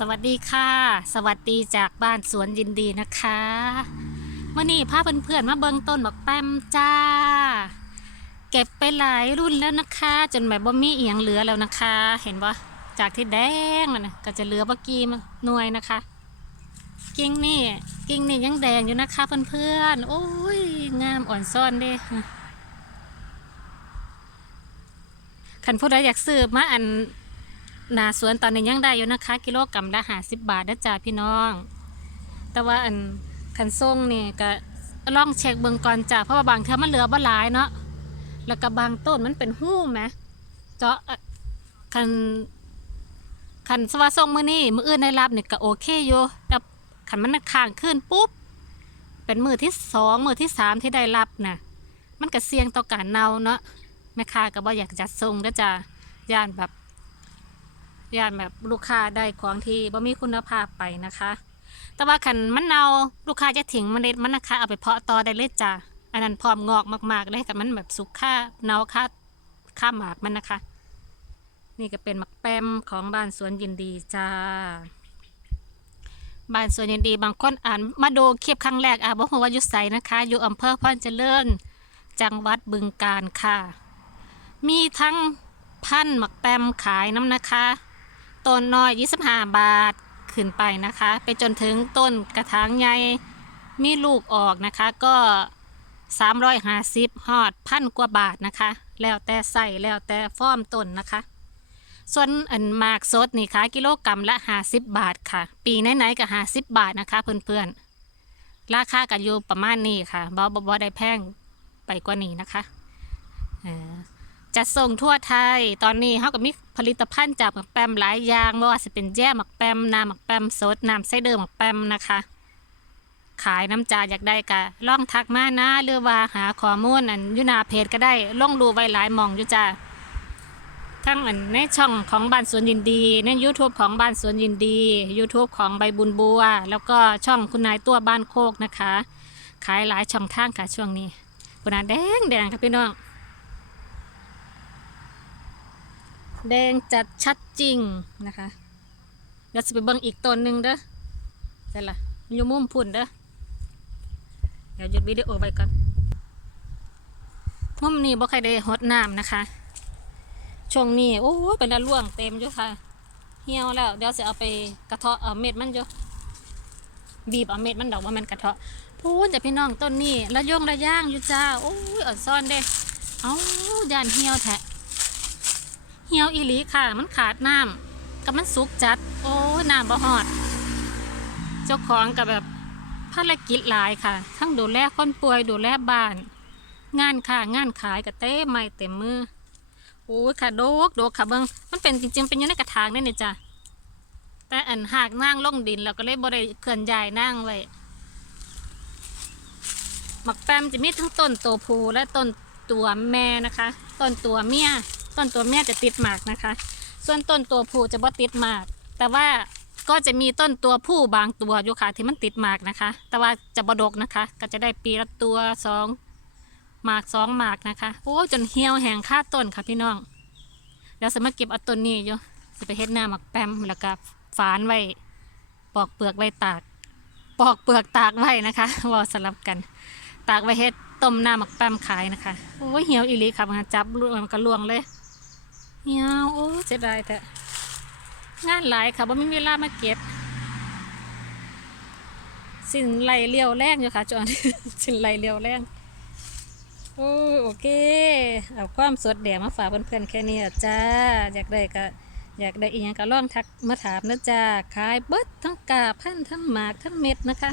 สวัสดีค่ะ สวัสดีจากบ้านสวนยินดีนะคะเมื่อนี้พาเพื่อนๆมาเบิงต้นบักแป้มจ้า เก็บไปหลายรุ่นแล้วนะคะ จนแบบบ่มีเอียงเหลือแล้วนะคะ เห็นปะจากที่แดงนะก็จะเหลือบักกีมหน่วยนะคะ กิ่งนี่กิ่งนี่ยังแดงอยู่นะคะเพื่อนๆโอ้ยงามอ่อนซ่อนเด้ขันผู้ใดอยากซื้อมาอัน หนาสวนตอนนี้ยังได้อยู่นะคะ กิโลกรัมละห้าสิบบาทนะจ๊ะพี่น้อง แต่ว่าอันคันส่งนี่ก็ลองเช็คเบิ่งก่อนจ้ะเพราะว่าบางเทื่อมันเหลือบ่หลายเนาะแล้วก็บางต้นมันเป็นหู้ไหมเจาะคันคันสวาส่งมือนี่มืออื่นได้รับเนี่ยก็โอเคอยู่แต่คันมันค้างขึ้นปุ๊บ เป็นมือที่สองมือที่สามที่ได้รับน่ะ มันก็เสี่ยงต่อการเน่าเนาะแม่ค้าก็บ่อยากจัดส่งนะจ๊ะย่านแบบ ย่านแบบลูกค้าได้ของที่บ่มีคุณภาพไปนะคะ แต่ว่าขันมันเนาลูกค้าจะถิงเมล็ดมันนะคะเอาไปเพาะต่อได้เลยจ้ะอันนั้นพร้อมงอกมากๆเลยแต่มันแบบสุกค่าเนาค่าค่าหมากมันนะคะ นี่ก็เป็นหมักแปมของบ้านสวนยินดีจ้าบ้านสวนยินดีบางคนอ่านมาดูคลิปครั้งแรกอะบอกว่าอยู่ไสนะคะ อยู่อำเภอพรเจริญจังหวัดบึงกาฬค่ะ มีทั้งพันหมักแปมขายน้ำนะคะ ต้นน้อย 25 บาทขึ้นไปนะคะ ไปจนถึงต้นกระถางใหญ่มีลูกออกนะคะก็ 350 ฮอดพันกว่าบาทนะคะ แล้วแต่ใส่แล้วแต่ฟอร์มต้นนะคะ ส่วนอันมากสดนี่ค่ะกิโลกรัมละ 50 บาทค่ะ ปีไหนๆก็50 บาทนะคะเพื่อนๆ ราคากันอยู่ประมาณนี้ค่ะบ่บ่บ่ได้แพงไปกว่านี้นะคะ จัดส่งทั่วไทย ตอนนี้เขาก็มีผลิตภัณฑ์จากหมักแปมหลายอย่างไม่ว่าจะเป็นแย่หมักแปมน้ำหมักแปมสดน้ำไส้เดิมหมักแปมนะคะ ขายน้ำจาอยากได้กะล่องทักมานะหรือว่าหาข้อมูลอันอยุนาเพจก็ได้ล่องรูไว้หลายหมองอยู่จ้าทั้งอันในช่องของบ้านสวนยินดีใน YouTube ของบ้านสวนยินดี YouTube ของใบบุญบัว แล้วก็ช่องคุณนายตัวบ้านโคกนะคะ ขายหลายช่องทางค่ะช่วงนี้ปุณนาแดงแดงค่ะพี่น้อง แดงจัดชัดจริงนะคะเดี๋ยวจะไปเบิ่งอีกต้นหนึ่งเด้อใช่ละมันอยู่มุมพุ่นเด้อเดี๋ยวหยุดวิดีโอไปก่อนมุมนี้บ่ใครได้ฮดน้ำนะคะ ช่วงนี้โอ้ยเป็นละล่วงเต็มอยู่ค่ะ เหี่ยวแล้ว เดี๋ยวจะเอาไปกระเทาะเอาเม็ดมันอยู่บีบเอาเม็ดมันดอกว่ามันกระเทาะพูนจะพี่น้องต้นนี้ระยงระย่างอยู่จ้าโอ้ยอ่อนซ่อนเด้ เอ้าย่านเหี่ยวแทะ เหี่ยวอีหลีค่ะ มันขาดน้ำกับมันสุกจัด โอ้น้ำบ่ฮอด เจ้าของกับแบบภารกิจหลายค่ะ ทั้งดูแลคนป่วยดูแลบ้าน งานค่ะงานขายกับเต้ไม่เต็มมือโอ้ค่ะโดกโดกค่ะเบิงมันเป็นจริงๆเป็นอยู่ในกระถางนี่นี่จ้ะแต่อันหากนั่งลงดินเราก็เลยบ่ได้เคลื่อนย้ายนั่งไว้หมักแปมจะมีทั้งต้นตัวผูและต้นตัวแม่นะคะ ต้นตัวเมีย ต้นตัวเมียจะติดหมากนะคะ ส่วนต้นตัวผู้จะบ่ติดหมาก แต่ว่าก็จะมีต้นตัวผู้บางตัวอยู่ค่ะที่มันติดหมากนะคะ แต่ว่าจะบดกนะคะ ก็จะได้ปีละตัวสองหมากสองหมากนะคะโอ้จนเหี่ยวแห้งค่าต้นค่ะพี่น้องเดี๋ยวสมาเก็บเอาต้นนี้อยู่จะไปเฮ็ดหน้าหมักแปมแล้วก็ฝานไว้ปอกเปลือกไว้ตาก ปอกเปลือกตากไว้นะคะว่าสลับกัน ตากไว้เฮ็ดต้มหน้าหมักแปมขายนะคะโอ้เหี่ยวอีหลีค่ะมันจับลวงก็ลวงเลย เหี่ยวโอ้เสียดายแต่งานหลายค่ะบ่มีเวลามาเก็บ สินไหลเลี้ยวแรงอยู่ค่ะจอนสินไหลเลี้ยวแรงโอ้โอเค เอาความสดแดงมาฝากเพื่อนๆแค่นี้อะจ้า อยากได้ก็อยากได้อีกอย่างก็ล่องทักมาถามนะจ้าขายเบิดทั้งกาพันทั้งหมากทั้งเม็ดนะคะ